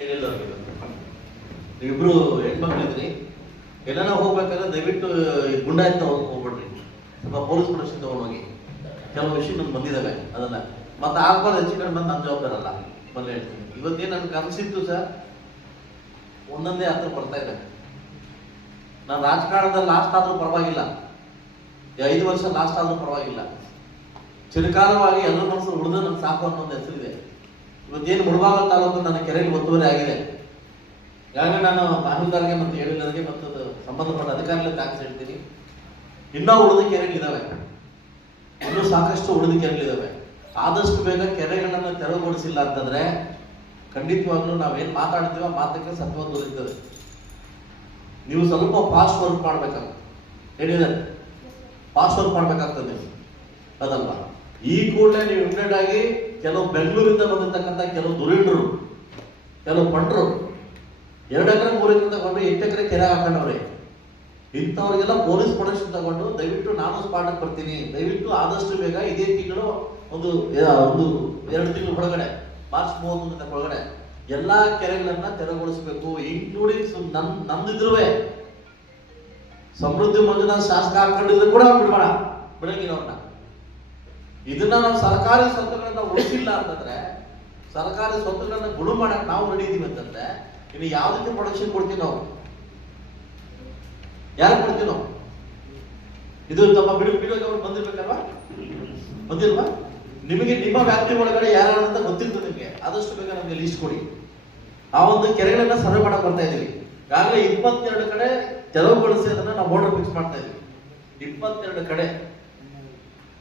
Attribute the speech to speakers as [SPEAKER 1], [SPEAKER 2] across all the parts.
[SPEAKER 1] ಹೇಳಿಲ್ಲ ಹೆಣ್ಮಕ್ಳು ಹೆಣ್ಮಕ್ಳಿದ್ರಿ ಎಲ್ಲಾನ ಹೋಗ್ಬೇಕಾದ್ರೆ ದಯವಿಟ್ಟು ಗುಂಡಾಯ್ತ ಹೋಗ್ಬಿಡ್ರಿ. ಸ್ವಲ್ಪ ಪೊಲೀಸ್ ಪ್ರೊಟೆಕ್ಷನ್ ತಗೊಂಡೋಗಿ. ಕೆಲವು ವಿಷಯ ನಮ್ಗೆ ಬಂದಿದ್ದಾವೆ ಅದನ್ನ. ಮತ್ತೆ ಆಗ್ಬಾರ್ದು ಹೆಚ್ಚು ಬಂದು ನನ್ನ ಜವಾಬ್ದಾರಲ್ಲ. ಅಲ್ಲ ಹೇಳ್ತೀನಿ. ಇವತ್ತೇ ನನ್ ಕನಸಿತ್ತು ಸರ್? ಒಂದೊಂದೇ ಹತ್ರ ಬರ್ತಾ ಇದೆ. ನಾನು ರಾಜಕಾರಣದಲ್ಲಿ ಲಾಸ್ಟ್ ಆದ್ರೂ ಪರವಾಗಿಲ್ಲ. ಐದು ವರ್ಷ ಲಾಸ್ಟ್ ಆದ್ರೂ ಪರವಾಗಿಲ್ಲ. ಚಿರಕಾಲವಾಗಿ ಎಲ್ಲರ ಮನಸ್ಸು ಉಳಿದು ನನ್ಗೆ ಸಾಕು ಅನ್ನೋ ಒಂದು ಹೆಸರಿದೆ. ಇವತ್ತೇನು ಮುಳಬಾಗಲ ತಾಲೂಕು ನನ್ನ ಕೆರೆಗೆ ಒತ್ತುವರಿ ಆಗಿದೆ. ಈಗಾಗಲೇ ನಾನು ತಹಸೀಲ್ದಾರ್ಗೆ ಮತ್ತು ಹೇಳಿಲ್ಲರಿಗೆ ಮತ್ತು ಅದು ಸಂಬಂಧಪಟ್ಟ ಅಧಿಕಾರಿಗಳ ಟ್ಯಾಕ್ಸ್ ಹೇಳ್ತೀನಿ. ಇನ್ನೂ ಉಳಿದ ಕೆರೆಗಳಿದ್ದಾವೆ ಇನ್ನೂ ಸಾಕಷ್ಟು ಉಳಿದ ಕೆರೆಗಳಿದ್ದಾವೆ ಆದಷ್ಟು ಬೇಗ ಕೆರೆಗಳನ್ನು ತೆರವುಗೊಳಿಸಿಲ್ಲ ಅಂತಂದ್ರೆ ಖಂಡಿತವಾಗ್ಲೂ ನಾವೇನು ಮಾತಾಡ್ತೀವೋ ಮಾತಕ್ಕೆ ಸತ್ವ ದೊರೆಯುತ್ತದೆ. ನೀವು ಸ್ವಲ್ಪ ಫಾಸ್ಟ್ ವರ್ಕ್ ಮಾಡ್ಬೇಕಾಗ್ತದೆ ಹೇಳಿದೆ. ಫಾಸ್ಟ್ ವರ್ಕ್ ಮಾಡಬೇಕಾಗ್ತದೆ. ನೀವು ಅದಲ್ವಾ? ಈ ಕೂಡಲೇ ನೀವು ಇಂಪ್ಲೇಟ್ ಆಗಿ ಕೆಲವು ಬೆಂಗಳೂರಿಂದ ಬಂದಿರತಕ್ಕಂಥ ಕೆಲವು ದುರೀಣರು ಕೆಲವು ಪಂಡ್ರು, ಎರಡು ಎಕರೆ, ಮೂರು ಎಕರೆ ಎಂಟು ಎಕರೆ ಕೆರೆ ಹಾಕೊಂಡವ್ರೆ. ಇಂಥವ್ರಿಗೆಲ್ಲ ಪೊಲೀಸ್ ಪ್ರೊಟೆಕ್ಷನ್ ತಗೊಂಡು ದಯವಿಟ್ಟು ನಾನು ಸ್ಪಾಟಕ್ಕೆ ಬರ್ತೀನಿ. ದಯವಿಟ್ಟು ಆದಷ್ಟು ಬೇಗ ಇದೇ ತಿಂಗಳು ಒಂದು ಒಂದು ಎರಡು ತಿಂಗಳ ಒಳಗಡೆ, ಮಾರ್ಚ್ ಮೂವತ್ತೊಂದರ ಒಳಗಡೆ ಎಲ್ಲಾ ಕೆರೆಗಳನ್ನ ತೆರವುಗೊಳಿಸಬೇಕು ಇನ್ಕ್ಲೂಡಿಂಗ್ ನನ್, ನಂದಿದ್ರುವೆ. ಸಮೃದ್ಧಿ ಮಂಜುನಾಥ್ ಶಾಸಕ ಹಾಕೊಂಡಿದ್ರು ಕೂಡ ಬಿಡಬೇಡ ಬೆಳಗಿನವ್ರನ್ನ ಇದನ್ನ ನಾವು ಸರ್ಕಾರಿ ಸ್ವತ್ತುಗಳನ್ನ ಉಳಿಸಿಲ್ಲ ಅಂತಂದ್ರೆ, ಸರ್ಕಾರಿ ಸ್ವತ್ತುಗಳನ್ನ ಗುಣ ಮಾಡಕ್ ನಾವು ಇದೀವಿ ಅಂತಂದ್ರೆ, ಇನ್ನು ಯಾವ್ದಕ್ಕೆ ಪ್ರೊಡಕ್ಷನ್ ಕೊಡ್ತೀವಿ ನಾವು? ಯಾರು ಕೊಡ್ತೀವಿ ನಾವು? ಇದು ತಮ್ಮ ಬಿಡು ಬಿಡೋದು ಗಮನ ಬಂದಿರ್ಬೇಕಲ್ವಾ? ಬಂದಿಲ್ವಾ? ನಿಮಗೆ ನಿಮ್ಮ ವ್ಯಾಪ್ತಿ ಒಳಗಡೆ ಯಾರು ಅಂತ ಗೊತ್ತಿರ್ತದೆ ನಿಮಗೆ, ಆದಷ್ಟು ಬೇಗ ನಮಗೆ ಲೀಸ್ಟ್ ಕೊಡಿ. ಆ ಒಂದು ಕೆರೆಗಳನ್ನ ಸರ್ವೆ ಮಾಡಕ್ ಬರ್ತಾ ಇದೀವಿ ಈಗಾಗಲೇ ಇಪ್ಪತ್ತೆರಡು ಕಡೆ ತೆರವುಗೊಳಿಸಿ ಅದನ್ನ ನಾವು ಬೋರ್ಡರ್ ಫಿಕ್ಸ್ ಮಾಡ್ತಾ ಇದೀವಿ ಇಪ್ಪತ್ತೆರಡು ಕಡೆ.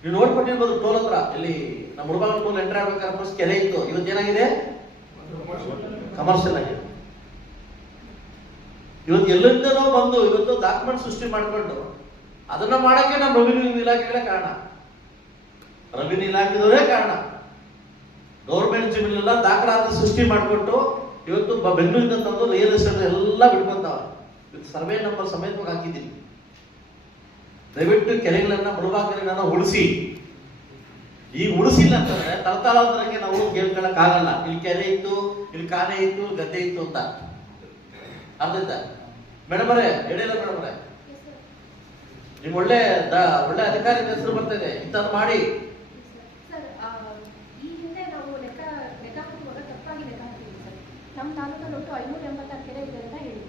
[SPEAKER 1] ನೀವು ನೋಡ್ಕೊಂಡಿರ್ಬೋದು ಟೋಲ್ ಹತ್ರ, ಇಲ್ಲಿ ನಮ್ಮ ಹುಡುಗ ಟೋಲ್ ಎಂಟರ್ ಆಗ್ಬೇಕಾದ್ರೆ ಕೆರೆ ಇತ್ತು. ಇವತ್ತು ಏನಾಗಿದೆ? ಕಮರ್ಷಿಯಲ್ ಆಗಿದೆ. ಇವತ್ತು ಎಲ್ಲಿಂದನೋ ಬಂದು ಇವತ್ತು ಡಾಕ್ಯುಮೆಂಟ್ ಸೃಷ್ಟಿ ಮಾಡಿಕೊಂಡು ಅದನ್ನ ಮಾಡಕ್ಕೆ ನಮ್ಮ ರೆವಿನ್ಯೂ ಇಲಾಖೆಗಳೇ ಕಾರಣ. ರೆವಿನ್ಯೂ ಇಲಾಖೆದವರೇ ಕಾರಣ. ಗೌರ್ಮೆಂಟ್ ಜಮೀನೆಲ್ಲ ದಾಖಲಾತಿ ಸೃಷ್ಟಿ ಮಾಡಿಕೊಟ್ಟು ಇವತ್ತು ಬೆಂಗಳೂರಿಂದ ತಂದು ರಿಯಲ್ ಎಸ್ಟೇಟ್ ಎಲ್ಲ ಬಿಟ್ಕೊಂತಾವ ಸರ್ವೆ ನಂಬರ್ ಸಮೇತವಾಗಿ ಹಾಕಿದ್ದೀನಿ. ದಯವಿಟ್ಟು ಕೆರೆಗಳನ್ನ ಮುಳುಬಾಗ ಕೆರೆಗಳನ್ನ ಉಳಿಸಿ. ಈಗ ಉಳಿಸಿಲ್ಲ ಅಂತಂದ್ರೆ ತಲತಲಾಂತರಕ್ಕೆ ನಾವು ಕೇಳ್ಕೊಳಕ್ ಆಗಲ್ಲ. ಇಲ್ಲಿ ಕೆರೆ ಇತ್ತು, ಇಲ್ಲಿ ಕಾನೆ ಇತ್ತು ಗದ್ದೆ ಇತ್ತು ಅಂತ. ಅರ್ಥ ಮೇಡಮ್ ಅವರೇ ಹೇಳಿಲ್ಲ ಮೇಡಮ್ ಅವರೇ. ನಿಮ್ ಒಳ್ಳೆ ಒಳ್ಳೆ ಅಧಿಕಾರಿ ಹೆಸರು ಬರ್ತಾ ಇದೆ. ಇಂಥದ್ದು ಮಾಡಿ.
[SPEAKER 2] ನಮ್ಮ ಒಟ್ಟು ಎಂಬತ್ತಾರು ಕೆರೆ ಇದೆ ಅಂತ ಹೇಳಿದ್ವಿ.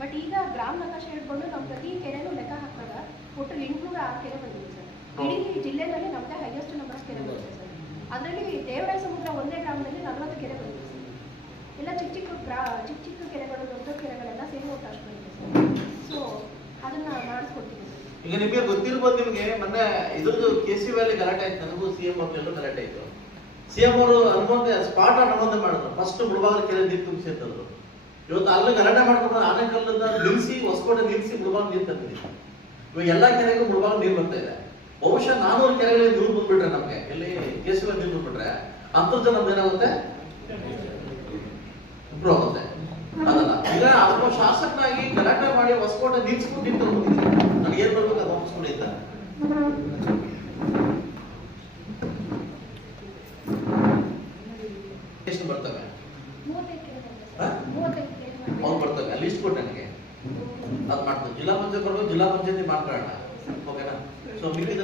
[SPEAKER 2] ಬಟ್ ಈಗ ಗ್ರಾಮ ನಕಾಶೆ ಹಿಡ್ಕೊಂಡು ನಾವು ಪ್ರತಿ ಕೆರೆನೂ ಲೆಕ್ಕ ಹಾಕಿದಾಗ ಒಟ್ಟು ಎಂಟುನೂರ ಆರು ಕೆರೆ ಬಂದಿದೆ ಸರ್. ಇಡೀ ಜಿಲ್ಲೆನಲ್ಲಿ ನಮ್ಮದೇ ಹೈಯೆಸ್ಟ್ ನಂಬರ್ ಆಫ್ ಕೆರೆ ಬಂದಿದೆ ಸರ್. ಅದರಲ್ಲಿ ದೇವರಾಯ ಸಮುದ್ರ ಒಂದೇ ಗ್ರಾಮದಲ್ಲಿ ನಲವತ್ತು ಕೆರೆ ಬಂದಿದೆ ಸರ್. ಎಲ್ಲ ಚಿಕ್ಕ ಚಿಕ್ಕ ಗ್ರಾ ಚಿಕ್ಕ ಚಿಕ್ಕ ಕೆರೆಗಳು ದೊಡ್ಡ ದೊಡ್ಡ ಕೆರೆಗಳೆಲ್ಲ ಸೇರಿ ಒಟ್ಟು ಅಷ್ಟು ಬಂದಿದೆ ಸರ್. ಸೊ ಅದನ್ನ ಮಾಡಿಸ್ಕೊಡ್ತೀವಿ ಸರ್.
[SPEAKER 1] ಈಗ ನಿಮಗೆ ಗೊತ್ತಿರ್ಬೋದು ನಿಮಗೆ ಮೊನ್ನೆ ಇದ್ರದ್ದು ಕೆ ಸಿ ವ್ಯಾಲಿ ಗಲಾಟೆ ಆಯ್ತು ನನಗೂ ಸಿ ಎಂ ಅವ್ರನ್ನೆಲ್ಲೂ ಗಲಾಟೆ ಆಯ್ತು. ಸಿ ಎಂ ಅವರು ಅನುಮೋದನೆ ಸ್ಪಾಟ್ ಅನುಮೋದನೆ ಮಾಡಿದ್ರು. ಫಸ್ಟ್ ಮುಳಬಾಗ ಕೆರೆ ನೀರು ತುಂಬಿಸಿ ಅಂತಂದ್ರು. ಇವತ್ತು ಅಲ್ಲಿ ಗಲಾಟೆ ಮಾಡ್ಕೊಂಡು ಆನೆಕಲ್ಲಿಂದ ನಿಲ್ಸಿ ಹೊಸಕೋಟೆ ನಿಲ್ಲಿಸಿ ಮುಳಬಾಗ ನೀರು ತಂದಿದ್ದೀವಿ ಇವಾಗ ಎಲ್ಲ ಕೆರೆಗೂ ಮುಳುವಾಗ ನೀರು ಬರ್ತಾ ಇದೆ. ಬಹುಶಃ ನಾನೂರು ಕೆರೆಗಳಿಗೆ ನೀರು ಬಂದ್ಬಿಟ್ರೆ ನಮ್ಗೆ ಇಲ್ಲಿ ಕೆ ಸಿ ವ್ಯಾಲಿ ನೀರು ಬಂದ್ಬಿಟ್ರೆ ಅಂತರ್ಜಲ ಏನಾಗುತ್ತೆ ಇಂಪ್ರೂವ್ ಆಗುತ್ತೆ. ಅದಲ್ಲ. ಈಗ ಅವ್ರ ಶಾಸಕನಾಗಿ ಗಲಾಟೆ ಮಾಡಿ ಹೊಸಕೋಟೆ ನಿಲ್ಸ್ಕೊಂಡಿದ್ದು ನನಗೆ ಏನ್ ಬರ್ಬೇಕು ಅದು ಹೊಸ್ಕೊಂಡಿದ್ದ ಎಷ್ಟು ಬರ್ತವೆ. ಅವ್ನು ಬರ್ತವೆ. ಅಲ್ಲಿ ಲಿಸ್ಟ್ ಕೊಟ್ಟು ನನಗೆ. ಅದ್ ಮಾಡ್ತೀವಿ. ಜಿಲ್ಲಾ ಪಂಚಾಯತ್ ಜಿಲ್ಲಾ ಪಂಚಾಯತಿ ಮಾಡ್ಕೊಳ್ಳೋಣ. ಓಕೆನಾ? ಸೊ ಮಿಕ್ಕಿದ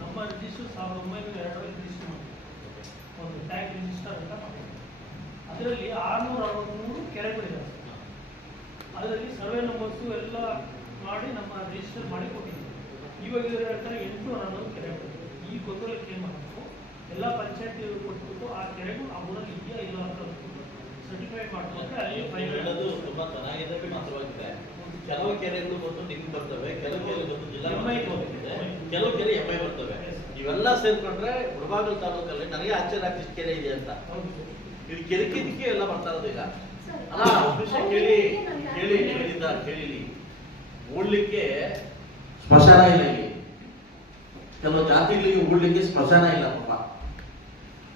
[SPEAKER 3] ನಮ್ಮ ರಿಜಿಸ್ಟರ್ ಸಾವಿರದ ಒಂಬೈನೂರ ಎರಡರಲ್ಲಿ ರಿಜಿಸ್ಟರ್ ಮಾಡಿದ್ವಿ ಒಂದು ಟ್ಯಾಂಕ್ ರಿಜಿಸ್ಟರ್ ಅಂತ ಮಾಡಿದ್ವಿ ಅದರಲ್ಲಿ ಆರುನೂರ ಅರವತ್ತ್ಮೂರು ಕೆರೆಗಳಿದ್ದಾವೆ ಅದರಲ್ಲಿ ಸರ್ವೆ ನಂಬರ್ಸು ಎಲ್ಲ ಮಾಡಿ ನಮ್ಮ ರಿಜಿಸ್ಟರ್ ಮಾಡಿ ಕೊಟ್ಟಿದ್ದೀವಿ ಇವಾಗ ಹೇಳ್ತಾರೆ ಎಂಟುನೂರ ಹನ್ನೊಂದು ಕೆರೆಗಳು ಈ ಗೊಂದಲಕ್ಕೆ ಏನು ಮಾಡಬೇಕು? ಎಲ್ಲ ಪಂಚಾಯತಿ ಕೊಟ್ಬಿಟ್ಟು ಆ ಕೆರೆಗಳು ಆ ಊರಲ್ಲಿ ಇದೆಯಾ ಇಲ್ಲ ಅಂತ ಸರ್ಟಿಫೈ ಮಾಡ್ಕೊಂಡ್ರೆ ಅಲ್ಲಿ
[SPEAKER 1] ಹೇಳೋದು ತುಂಬಾ ಚೆನ್ನಾಗಿದೆ ಮಾತ್ರವಾಗಿದೆ. ಕೆಲವು ಕೆರೆಗಳು ಬಂದು ನಿಮ್ಗೆ ಬರ್ತವೆ ಕೆಲವು ಕೆರೆ ಬಂದು ಜಿಲ್ಲಾ ಹೋಗ್ತಿದೆ ಕೆಲವು ಕೆರೆ ಎಂ ಐ ಬರ್ತವೆ. ಇವೆಲ್ಲ ಸೇರ್ಕೊಂಡ್ರೆ ಮುಳಬಾಗಲ್ ತಾಲೂಕಲ್ಲಿ ನನಗೆ ಆಶ್ಚರ್ಯ ಆಗ್ತಿಷ್ಟು ಕೆರೆ ಇದೆ ಅಂತ.
[SPEAKER 3] ಹೌದು.
[SPEAKER 1] ಇದು ಕೆರಕಿದಕ್ಕೆ ಎಲ್ಲ ಬರ್ತಾ ಇರೋದು ಈಗ. ಅಲ್ಲ ವಿಷಯ ಕೇಳಿ ಕೇಳಿ ಕೇಳಿದ ಕೇಳಿಲಿ. ಓಡ್ಲಿಕ್ಕೆ ಸ್ಮಶಾನ ಇಲ್ಲ ಇಲ್ಲಿ. ಕೆಲವು ಜಾತಿಗಳಿಗೆ ಓಡ್ಲಿಕ್ಕೆ ಸ್ಮಶಾನ ಇಲ್ಲ ಪಾಪ.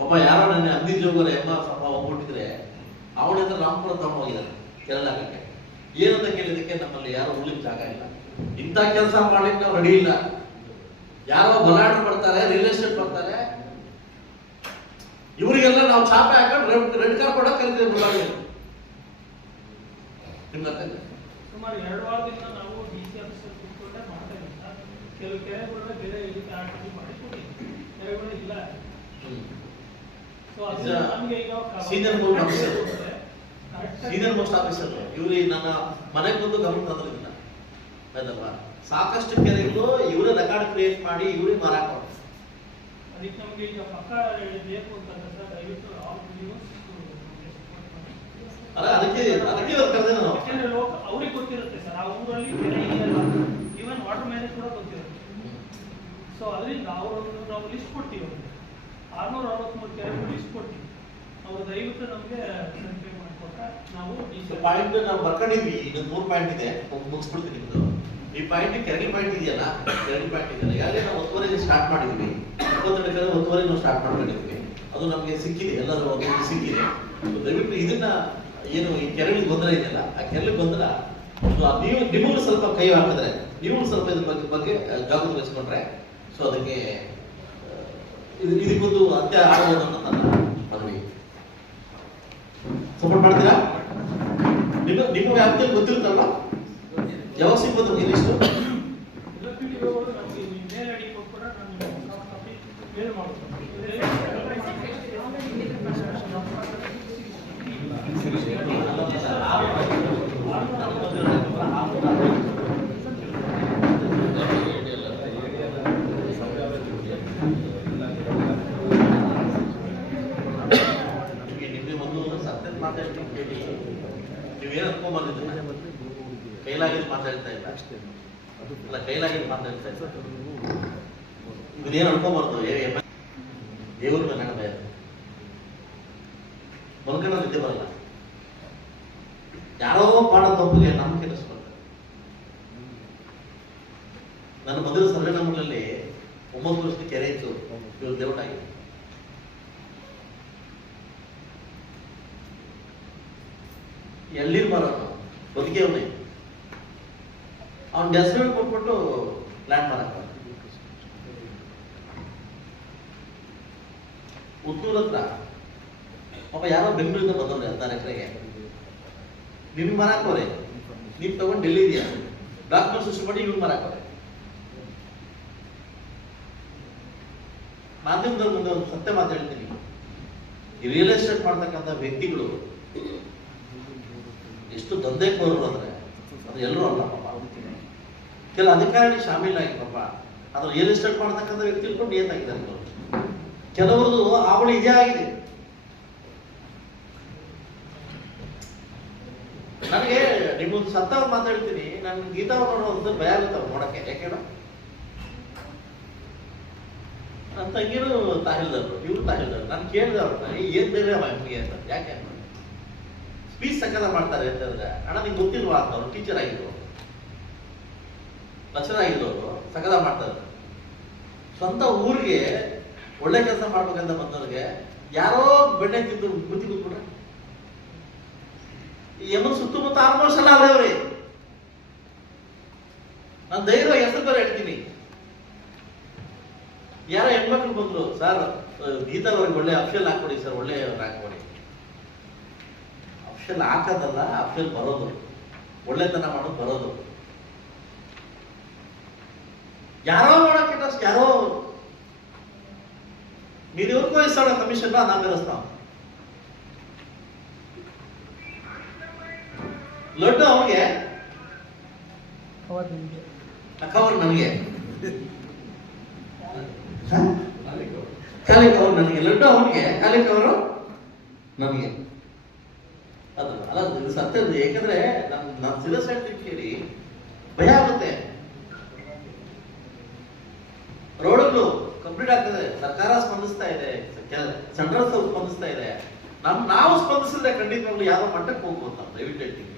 [SPEAKER 1] ಪಾಪ ಯಾರೋ ನನ್ನ ಅಂದಿ ಜೋಗರ ಎಂಬ ಪಾಪ ಒಬ್ಬಟ್ಟಿದ್ರೆ ಅವಳಿಂದ ರಾಮಪುರ ತಮ್ಮ ಹೋಗಿದ್ದಾರೆ ಕೇರಳಕ್ಕೆ ಏನಂತ ಕೇಳಿದಕ್ಕೆ ನಮ್ಮಲ್ಲಿ ಯಾರು ಉಳ್ಳಿಕ್ ಜಾಗ ಇಲ್ಲ. ಇಂಥ ಕೆಲಸ ಮಾಡ್ಲಿಕ್ಕೆ ನಾವು ರೆಡಿ ಇಲ್ಲ. ಯಾರೋ ಬಲಾಢ್ಯ ಬರ್ತಾರೆ ರಿಯಲ್ ಎಸ್ಟೇಟ್ ಬರ್ತಾರೆ ಇವರಿಗೆಲ್ಲ ನಾವು ಚಾಪೆ ಹಾಕೊಂಡು ರೆಡ್ ರೆಡ್ ಕಾರ್ಡ್ ಕರಿತೀವಿ ಬಲಾಢ್ಯ ನಿಮ್ಗೆ
[SPEAKER 3] ಸುಮಾರು ಎರಡು ವಾರದಿಂದ ನಾವು ಡಿ ಸಿ ಆಫೀಸರ್ ಕೂತ್ಕೊಂಡೆ ಮಾಡ್ತಾ ಕೆಲವು ಕೆರೆಗಳನ್ನ ಬೇರೆ ಇಲ್ಲಿ ಕಾರ್ಡ್ ಮಾಡಿ ಕೆರೆಗಳು ಇಲ್ಲ.
[SPEAKER 1] ಹ್ಮ್.
[SPEAKER 3] So officer
[SPEAKER 1] senior most officer ಇವ್ರಿ ನನ್ನ ಮನೆಗೆ ಬಂದು ಗಮನ ತಂದ್ರಿಲ್ಲ ಆಯ್ತಲ್ವಾ? ಸಾಕಷ್ಟು ಕೆರೆಗಳು ಇವರೇ ರೆಕಾರ್ಡ್ ಕ್ರಿಯೇಟ್ ಮಾಡಿ ಇವರೇ ಮಾರಾಟ ಮಾಡ್ತಾರೆ.
[SPEAKER 3] ಅದಕ್ಕೆ ನಮಗೆ ಈಗ ಪಕ್ಕ ಬೇಕು ಅಂತಂದ್ರೆ ದಯವಿಟ್ಟು
[SPEAKER 1] ಅಲ್ಲ ಅದಕ್ಕೆ ಅದಕ್ಕೆ ಇವ್ರು
[SPEAKER 3] ಯಾಕಂದ್ರೆ ಅವ್ರಿಗೆ ಗೊತ್ತಿರುತ್ತೆ ಸರ್ ಆ ಊರಲ್ಲಿ ಕೆರೆ ಇದೆಯಲ್ಲ ಈವನ್ ವಾಟರ್ ಮ್ಯಾನೇಜ್ ಕೂಡ ಗೊತ್ತಿರುತ್ತೆ. ಸೊ ಅದರಿಂದ ಅವರು ನಾವು ಲಿಸ್ಟ್ ಕೊಡ್ತೀವಿ ಅವ್ರಿಗೆ. ಆರ್ನೂರ ಅರವತ್ಮೂರು ಕೆರೆಗಳು ಇಸ್ಕೊಟ್ಟು ಅವರು ದಯವಿಟ್ಟು ನಮಗೆ ಸರ್ಟಿಫೈ ನಾವು ಈ
[SPEAKER 1] ಪಾಯಿಂಟ್ ನಾವು ಬರ್ಕೊಂಡಿದ್ವಿ. ಈಗ ಮೂರು ಪಾಯಿಂಟ್ ಇದೆ. ಮುಗಿಸ್ಬಿಡ್ತೀನಿ ನಿಮ್ದು. ಈ ಪಾಯಿಂಟ್ ಕೆರಳಿ ಪಾಯಿಂಟ್ ಇದೆಯಲ್ಲ? ಕೆರಳಿ ಪಾಯಿಂಟ್ ಇದೆಯಲ್ಲ. ಈಗಾಗಲೇ ನಾವು ಒತ್ತುವರೆಗೆ ಸ್ಟಾರ್ಟ್ ಮಾಡಿದ್ವಿ ಇಪ್ಪತ್ತೆರಡು ಕೆರೆ ನಾವು ಸ್ಟಾರ್ಟ್ ಮಾಡ್ಕೊಂಡಿದ್ವಿ ಅದು ನಮಗೆ ಸಿಕ್ಕಿದೆ. ಎಲ್ಲರೂ ಒಂದು ಸಿಕ್ಕಿದೆ. ದಯವಿಟ್ಟು ಇದನ್ನ ಏನು ಈ ಕೆರಳಿ ಗೊಂದಲ ಇದೆಯಲ್ಲ, ಆ ಕೆರಳಿ ಗೊಂದಲ ನೀವು ನಿಮಗೂ ಸ್ವಲ್ಪ ಕೈ ಹಾಕಿದ್ರೆ ನೀವು ಸ್ವಲ್ಪ ಇದ್ರ ಬಗ್ಗೆ ಬಗ್ಗೆ ಜಾಗೃತಿ ವಹಿಸ್ಕೊಂಡ್ರೆ ಸೊ ಅದಕ್ಕೆ ಇದು ಇದಕ್ಕೊಂದು ಅಂತ್ಯ ಆಗಬಹುದು ಅನ್ನೋ ನನ್ನ ಸಪೋರ್ಟ್ ಮಾಡ್ತೀರಾ? ನಿಮ್ಮ ನಿಮ್ಮ ವ್ಯಾಪ್ತಿಯಲ್ಲಿ ಗೊತ್ತಿರುತ್ತಲ್ವಾ? ಯಾವಾಗ ಸಿಗ್ಬೋದು ಇಲ್ಲಿಷ್ಟು
[SPEAKER 3] ಎಲ್ಲ PDO ಗಳು ನಮಗೆ ನೀವು ಮೇಲ್ ಐಡಿ ಕೊಟ್ಬಿಟ್ರೆ ನಾನು ಸಾಫ್ಟ್ ಕಾಪಿ ಮೇಲ್
[SPEAKER 1] ನಿಮಗೆ ನಿಮಗೆ ಒಂದು ಸತ್ಯದ ಮಾತಾಡ್ತೀನಿ ಕೇಳಿ ನೀವೇನು ಅನ್ಕೊಂಬಂದಿದ್ರೆ ಕೈಲಾಗಿದ್ದು ನಿದ್ದೆ ಬರಲ್ಲ. ಯಾರೋ ಪಾಡ ತಪ್ಪಿಗೆ ನನ್ನ ಮೊದಲ ಸರ್ವೆ ನಮ್ಮಲ್ಲಿ ಒಂಬತ್ತು ವರ್ಷದ ಕೆರೆ ಇತ್ತು. ಇವರು ದೇವಟಾಗಿದೆ ಎಲ್ಲಿರ್ಬಾರ ಬದುಕಿಯವನೇ ಅವ್ನ ಹೆಸರು ಕೊಟ್ಬಿಟ್ಟು ಲ್ಯಾಂಡ್ ಮಾಡಕ್ಕ ಉತ್ತೂರ್ ಹತ್ರ ಪಾಪ ಯಾರೋ ಬೆಂಗಳೂರಿಂದ ಬಂದವ್ರೆ ಹದಿನಾರು ಎಕರೆಗೆ. ನಿಮ್ ಮರಾಕೋರೆ ನೀವ್ ತಗೊಂಡು ಡೆಲ್ಲಿ ಇದೆಯಾ? ಡಾಕ್ಯುಮೆಂಟ್ ಸೃಷ್ಟಿ ಮಾಡಿ ಇವ್ನು ಮರಾಕೋರೆ ಮಾಧ್ಯಮದವ್ರ ಮುಂದೆ ಒಂದು ಸತ್ಯ ಮಾತು ಹೇಳ್ತೀನಿ. ರಿಯಲ್ ಎಸ್ಟೇಟ್ ಮಾಡ್ತಕ್ಕಂಥ ವ್ಯಕ್ತಿಗಳು ಎಷ್ಟು ದಂಧೆಕೋರರು ಅಂದ್ರೆ ಅದು ಎಲ್ಲರೂ ಅಲ್ಲ ಪಾಪ. ಕೆಲ ಅಧಿಕಾರಿ ಶಾಮೀಲಾಗಿ ಪಾಪ ಅದು ರಿಯಲ್ ಎಸ್ಟೇಟ್ ಮಾಡತಕ್ಕಂಥ ವ್ಯಕ್ತಿ ಕೂಡ ನಿಯತಾಗಿದೆ ಅಂತ ಕೆಲವರದು ಅವಳು ಇದೇ ಆಗಿದೆ. ನನಗೆ ನಿಮ್ಮೊಂದು ಸತ್ತವ್ರು ಮಾತಾಡ್ತೀನಿ. ನನ್ ಗೀತಾ ಅವ್ರು ನೋಡೋದು ಭಯ ಆಗುತ್ತೆ ನೋಡಕ್ಕೆ. ಯಾಕೆ ಹೇಳು? ನನ್ನ ತಂಗಿರು ತಾಹಿಲ್ದವ್ರು. ಇವ್ರು ತಾಹಿಲ್ದವ್ರು. ನಾನು ಕೇಳಿದೆ ಅವ್ರನ್ನ. ಏನ್ ಬೇರೆ ನಿಮಗೆ ಅಂತ. ಯಾಕೆ? ಸ್ಪೀಚ್ ಸಕ್ಕದ ಮಾಡ್ತಾರೆ ಅಂತಂದ್ರೆ, ಅಣ್ಣ, ನಿಂಗೆ ಗೊತ್ತಿಲ್ವಾ? ಅಂತ ಅವ್ರು ಟೀಚರ್ ಆಗಿದ್ರು. ಲಕ್ಷಣ ಆಗಿದ್ದವರು ಸಕಲ ಮಾಡ್ತಾರೆ. ಸ್ವಂತ ಊರಿಗೆ ಒಳ್ಳೆ ಕೆಲಸ ಮಾಡ್ಬೇಕಂತ ಬಂದವ್ರಿಗೆ ಯಾರೋ ಬೆಣ್ಣೆ ತಿಂದು ಬುದ್ಧಿ ಕೂತ್ಬಿಟ್ರೆ ಸುತ್ತಮುತ್ತ ಆಲ್ಮೋಸ್ಟ್ ಎಲ್ಲ ಅವ್ರಿ ನಾನು ಧೈರ್ಯ ಹೆಸರು ಬೇರೆ ಹೇಳ್ತೀನಿ. ಯಾರೋ ಹೆಣ್ಮಕ್ಳು ಬಂದ್ರು, ಸರ್ ಗೀತಾ ಅವ್ರಿಗೆ ಒಳ್ಳೆ ಅಫ್ಷಲ್ ಹಾಕೊಡಿ ಸರ್, ಒಳ್ಳೆ ಹಾಕೊಡಿ ಅಫ್ಷಲ್ ಹಾಕೋದಲ್ಲ ಅಫ್ಷಲ್ ಬರೋದು. ಒಳ್ಳೆತನ ಮಾಡೋದು ಬರೋದು. ಯಾರೋ ಮಾಡಕ್ಕೆ ಯಾರೋ మీరు ఎవరికి ఇస్తాడో కమిషన్ నా మీద వస్తాం ಲಡ್ಡು ಅವನಿಗೆ ಕವರ್ ನನಗೆ ಖಾಲಿ ಕವರ್ ನನಗೆ ಲಡ್ಡು ಅವನಿಗೆ ಖಾಲಿ ಕವರು ನನಗೆ ಅದು ಅಲ್ಲ ಇದು ಸತ್ಯದ್ದು ಯಾಕಂದ್ರೆ ನಾನು ನಾನು ಸೀರಿಯಸ್ ಹೇಳ್ತೀನಿ ಕೇಳಿ ಭಯ ಆಗುತ್ತೆ ಕಂಪ್ಲೀಟ್ ಆಗ್ತದೆ. ಸರ್ಕಾರ ಸ್ಪಂದಿಸ್ತಾ ಇದೆ. ಸೆಂಟ್ರಲ್ ಸ್ಪಂದಿಸ್ತಾ ಇದೆ. ನಮ್ ನಾವು ಸ್ಪಂದಿಸಿದ್ರೆ ನೋಡಿ ಯಾವ ಮಟ್ಟಕ್ಕೆ ಹೋಗ್ಬೋದು ನಾವು ದಯವಿಟ್ಟು ಹೇಳ್ತೀನಿ.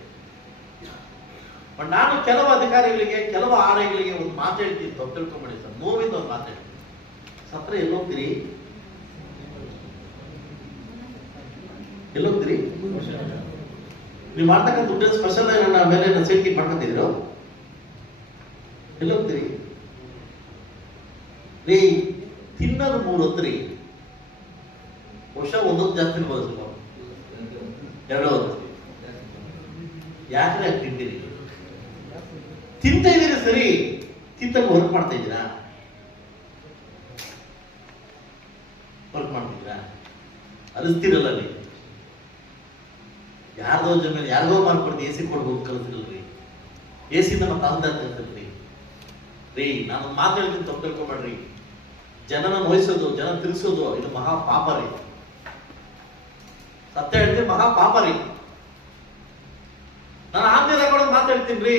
[SPEAKER 1] ಬಟ್ ನಾನು ಕೆಲವು ಅಧಿಕಾರಿಗಳಿಗೆ, ಕೆಲವು ಆರ್ಐಗಳಿಗೆ ಒಂದು ಮಾತು ಹೇಳ್ತೀನಿ. ತಪ್ಪು ತಿಳ್ಕೊಂಬಿಡಿ ಸರ್. ನೋವಿಂದ ಒಂದು ಮಾತು ಹೇಳ್ತೀನಿ. ಸತ್ರ ಎಲ್ಲೋಗ್ತೀರಿ? ಎಲ್ಲೋಗ್ತೀರಿ? ನೀವು ಮಾಡ್ತಕ್ಕಂಥ ದುಡ್ಡು ಸ್ಪೆಷಲ್ ನನ್ನ ಮೇಲೆ ಸೇರ್ಕಿ ಮಾಡ್ಕೊತಿದ್ರು ಎಲ್ಲೋಗ್ತೀರಿ? ರೀ ತಿನ್ನೋದು ಮೂರು ಹೊತ್ತು ರೀ ವರ್ಷ ಒಂದೊತ್ತು ಜಾಸ್ತಿ ತಿನ್ಬೋದು ನಾವು ಎರಡು ಹೊತ್ತು ಯಾಕೆ ತಿಂತೀರಿ? ತಿಂತ ಇದ್ದೀರಿ ಸರಿ? ತಿಂತಂಗೆ ವರ್ಕ್ ಮಾಡ್ತಾ ಇದ್ದೀರಾ? ವರ್ಕ್ ಮಾಡ್ತಿದ್ರಾ ಅರಿಸ್ತಿರಲ್ಲ ರೀ ಯಾರ್ದೋ ಜಮೀನು ಯಾರಿಗೋ ಕೊಡ್ತೀವಿ ಎ ಸಿ ಕೊಡ್ಬೋದು ಕಲ್ತಿರಲ್ರಿ ಎ ಸಿ ನಮ್ಮ ತಾಂದ ಕಲ್ತಿರ್ರಿ ರೀ ನಾನು ಮಾತಾಡ್ತೀನಿ ತಪ್ಪು ತಿಳ್ಕೊಬೇಡ್ರಿ. ಜನನ ನೋಯಿಸೋದು ಜನ ತಿಳಿಸೋದು ಇದು ಮಹಾ ಪಾಪ ರೀ ಸತ್ಯ ಹೇಳ್ತೀನಿ, ಮಹಾ ಪಾಪ ರೀ ನಾನು ಆದ್ಯ ತಗೊಂಡು ಮಾತಾಡ್ತೀನಿ ರೀ.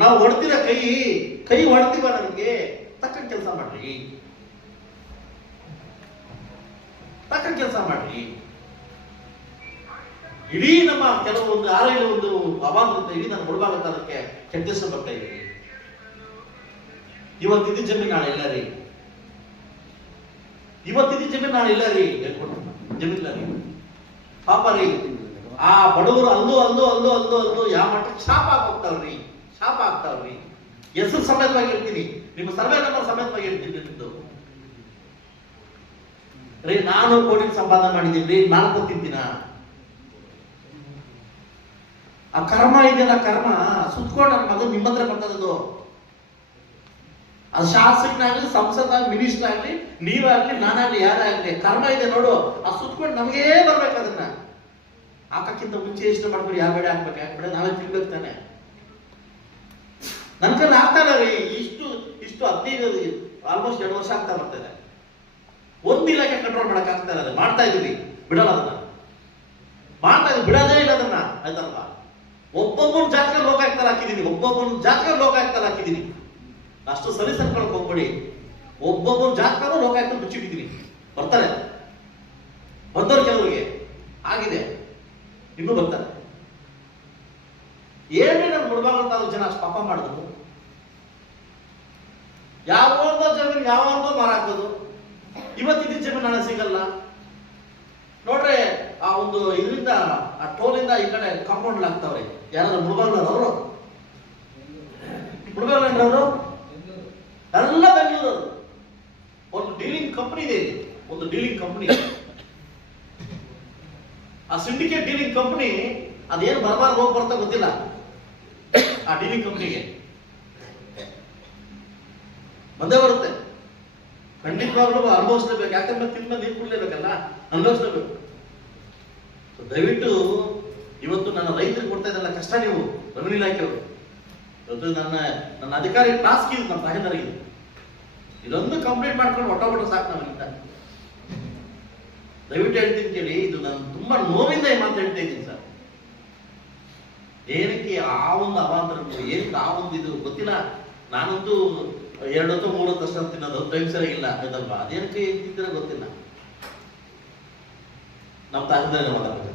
[SPEAKER 1] ನಾವು ಹೊಡ್ತೀರ ಕೈ ಕೈ ಹೊಡ್ತೀವ ನನಗೆ ತಕ್ಕಂಗೆ ಕೆಲಸ ಮಾಡ್ರಿ. ತಕ್ಕಂಗೆ ಕೆಲಸ ಮಾಡ್ರಿ. ಇಡೀ ನಮ್ಮ ಕೆಲವೊಂದು ಆರೈಲು ಒಂದು ಅವಾಂತರ ಇಡೀ ನಾನು ಕೆಟ್ಟ ಹೆಸರು ಬರ್ತಾ ಇದೆ ಇವತ್ತಿದ್ದು ಜಮೀನು ನಾಳೆ ಎಲ್ಲ ರೀ. ಇವತ್ತಿದ್ದು ಜಮೀನು ನಾನು ಇಲ್ಲ ರೀ ಜಮೀನ್ ರೀ ಪಾಪ ರೀ ಆ ಬಡವರು ಅಂದು ಅಂದು ಅಂದು ಅಂದು ಅಂದು ಯಾವ ಮಟ್ಟಕ್ಕೆ ಶಾಪ ಆಗೋಗ್ತಾವ್ರಿ ಶಾಪ ಆಗ್ತಾವ್ರಿ ಹೆಸರು ಸಮೇತವಾಗಿ ಇರ್ತೀನಿ ನಿಮ್ಮ ಸರ್ವೆ ನಂಬರ್ ಸಮೇತವಾಗಿ ಇರ್ತೀನಿ ನಿಮ್ದು. ರೀ ನಾನು ಕೋಟಿ ಸಂಪಾದನೆ ಮಾಡಿದ್ದೀನಿ, ರೀ ನಾನು ತಿಂತೀನ? ಆ ಕರ್ಮ ಇದೆಯಲ್ಲ ಕರ್ಮ. ಸುತ್ಕೊಂಡು ನನ್ನ ನಿಮ್ಮ ಹತ್ರ ಬರ್ತದದು ಅದು ಶಾಸಕನಾಗ್ಲಿ ಸಂಸದ ಮಿನಿಸ್ಟರ್ ಆಗ್ಲಿ ನೀವಾಗ್ಲಿ, ನಾನಾಗ್ಲಿ ಯಾರೇ ಆಗ್ಲಿ ಕರ್ಮ ಇದೆ ನೋಡು. ಆ ಸುತ್ಕೊಂಡು ನಮಗೇ ಬರ್ಬೇಕು ಅದನ್ನ. ಹಾಕಕ್ಕಿಂತ ಮುಂಚೆ ಎಷ್ಟು ಮಾಡ್ಕೊಂಡು ಯಾವ ಬೇಡ ಹಾಕ್ಬೇಕು ಯಾಕೆ ನಾವೇ ತಿನ್ಬೇಕು ತಾನೆ. ನನ್ ಕಣ್ಣು ಆಗ್ತಾ ರೀ, ಇಷ್ಟು ಇಷ್ಟು ಹದಿನೈದು ಆಲ್ಮೋಸ್ಟ್ ಎರಡು ವರ್ಷ ಆಗ್ತಾ ಬರ್ತದೆ ಒಂದು ಇಲಾಖೆ ಕಂಟ್ರೋಲ್ ಮಾಡಕ್ ಆಗ್ತಾ ಇಲ್ಲ. ಮಾಡ್ತಾ ಇದೀವಿ. ಬಿಡಲ್ಲ ಅದನ್ನ. ಮಾಡ್ತಾ ಇದೀವಿ. ಬಿಡೋದೇ ಇಲ್ಲ ಅದನ್ನ. ಆಯ್ತಲ್ವಾ? ಒಬ್ಬೊಬ್ಬನ ಜಾತ್ರೆ ಲೋಕ ಆಗ್ತಾರೆ ಹಾಕಿದೀನಿ. ಒಬ್ಬೊಬ್ಬನ ಜಾತ್ರೆ ಲೋಕ ಆಗ್ತಾರೆ ಹಾಕಿದೀನಿ. ಅಷ್ಟು ಸರಿ ಸರ್ಕೊಳಕ್ ಹೋಗ್ಬೇಡಿ. ಒಬ್ಬೊಬ್ಬರು ಜಾತ್ರೆ ಲೋಕ ಆಗ್ತಾ ಮುಚ್ಚಿಟ್ಟಿದ್ದೀನಿ ಬರ್ತಾರೆ. ಬಂದವ್ರು ಕೆಲವರಿಗೆ. ಆಗಿದೆ. ಇನ್ನೂ ಬರ್ತಾರೆ. ಏನೇ ನಾನು ಮುಳುಬಾಗ ಜನ ಅಷ್ಟು ಪಾಪ ಮಾಡಿದ್ರು ಯಾವ್ದೋ ಜಮೀನು ಯಾವ್ದೋ ಮಾರ ಹಾಕೋದು ಇವತ್ತಿದ್ದ ಜಮೀನು ನಾಳೆ ಸಿಗಲ್ಲ. ನೋಡ್ರಿ, ಆ ಒಂದು ಇದರಿಂದ, ಆ ಟೋಲಿಂದ ಈ ಕಡೆ ಕಾಂಪೌಂಡ್ ಆಗ್ತಾವ್ರೆ ಯಾರಾದ್ರೂ ಮುಳುಬಾಗ್ಲವ್ರು ಅವರು? ಎಲ್ಲ ಬೆಂಗಳೂರು ಒಂದು ಡೀಲಿಂಗ್ ಕಂಪನಿ ಇದೆ ಒಂದು ಡೀಲಿಂಗ್ ಕಂಪನಿ. ಆ ಸಿಂಡಿಕೇಟ್ ಡೀಲಿಂಗ್ ಕಂಪನಿ ಅದೇನು ಬರಬಾರ್ದು ಹೋಗಿ ಬರ್ತಾ ಗೊತ್ತಿಲ್ಲ. ಆ ಡೀಲಿಂಗ್ ಕಂಪನಿಗೆ. ಬಂದೇ ಬರುತ್ತೆ. ಖಂಡಿತವಾಗ್ಲೂ ಅನುಭವಿಸ್ಲೇಬೇಕು. ಯಾಕಂದ್ರೆ ತಿನ್ನ ನೀರು ಕುಡ್ಲೇಬೇಕಲ್ಲ? ಅನುಭವಿಸ್ಲೇಬೇಕು. ದಯವಿಟ್ಟು ಇವತ್ತು ನನ್ನ ರೈತರಿಗೆ ಕೊಡ್ತಾ ಇದ್ದಲ್ಲ ಕಷ್ಟ ನೀವು ರೆವಿನ್ಯೂ ಇಲಾಖೆಯವರು ಇವತ್ತು ನನ್ನ ನನ್ನ ಅಧಿಕಾರಿ ಟಾಸ್ಕ್ ಇದು ನಮ್ಮ ಸಹಾಯನರಿಗೆ ಇದೊಂದು ಕಂಪ್ಲೀಟ್ ಮಾಡ್ಕೊಂಡು ಹೊಟ್ಟೋಗ್ಬಿಟ್ಟು ಸಾಕು ನಾವಿಂದ ದಯವಿಟ್ಟು ಹೇಳ್ತೀನಿ ಕೇಳಿ, ಇದು ನಾನು ತುಂಬಾ ನೋವಿಂದ ಈ ಮಾತು ಹೇಳ್ತಾ ಇದ್ದೀನಿ ಸರ್. ಏನಕ್ಕೆ ಆ ಒಂದು ಅವಾಂತರ ಏನಕ್ಕೆ ಆ ಒಂದು ಇದು ಗೊತ್ತಿಲ್ಲ. ನಾನಂತೂ ಎರಡೊತ್ತು ಮೂರು ಹೊತ್ತು ಅಷ್ಟು ತಿನ್ನೋದು ಟೈಮ್ ಸರಿಯಾಗಿಲ್ಲ ಆಯ್ತಲ್ವಾ ಅದೇನಕ್ಕೆ ಇದ್ದಿದ್ರೆ ಗೊತ್ತಿಲ್ಲ. ನಮ್ಮ ಮಾತಾಡ್ಬೇಕು